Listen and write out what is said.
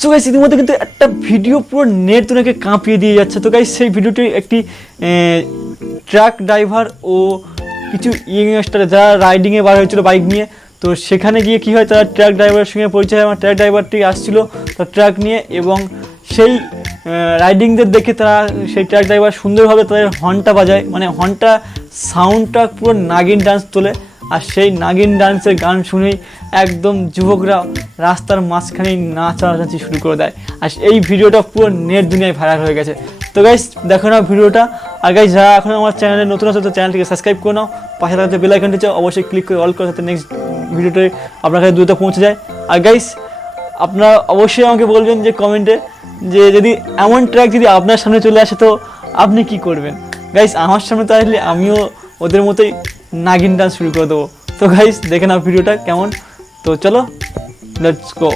So guys ইতিমধ্যে কিন্তু একটা ভিডিও পুরো নেট দুনিয়াকে কাঁপিয়ে দিয়ে যাচ্ছে। তো গাইস সেই ভিডিওটি একটি ট্রাক ড্রাইভার ও কিছু ইয়ংস্টার যারা রাইডিংয়ে বার হয়েছিল বাইক নিয়ে, তো সেখানে গিয়ে কী হয়, তারা ট্রাক ড্রাইভারের সঙ্গে পরিচয়। আমার ট্রাক ড্রাইভারটি আসছিল তার ট্রাক নিয়ে, এবং সেই রাইডিংদের দেখে তারা সেই ট্রাক ড্রাইভার সুন্দরভাবে তাদের হর্নটা বাজায়, মানে হর্নটা সাউন্ডটা পুরো নাগিন ডান্স তোলে। আর সেই নাগিন ডান্সের গান শুনেই একদম যুবকরা রাস্তার মাঝখানেই নাচানাচি শুরু করে দেয়। আর এই ভিডিওটা পুরো নেট দুনিয়ায় ভাইরাল হয়ে গেছে। তো গাইস দেখো না ভিডিওটা। আর গাইস যারা এখন আমার চ্যানেলে নতুন আছে তো চ্যানেলটিকে সাবস্ক্রাইব করে নাও, পাশে থাকতে বেল আইকনটি চাও অবশ্যই ক্লিক করে অল করে, যাতে নেক্সট ভিডিওতে আপনার কাছে দ্রুত পৌঁছে যায়। আর গাইস আপনারা অবশ্যই আমাকে বলবেন যে কমেন্টে যে যদি এমন ট্র্যাক যদি আপনার সামনে চলে আসে তো আপনি কি করবেন। গাইস আমার সামনে তো আসলে আমিও ওদের মতোই নাগিন ডান্স শুরু করে দেবো। তো গাইস দেখে নাও ভিডিওটা কেমন। তো চলো লেটস গো।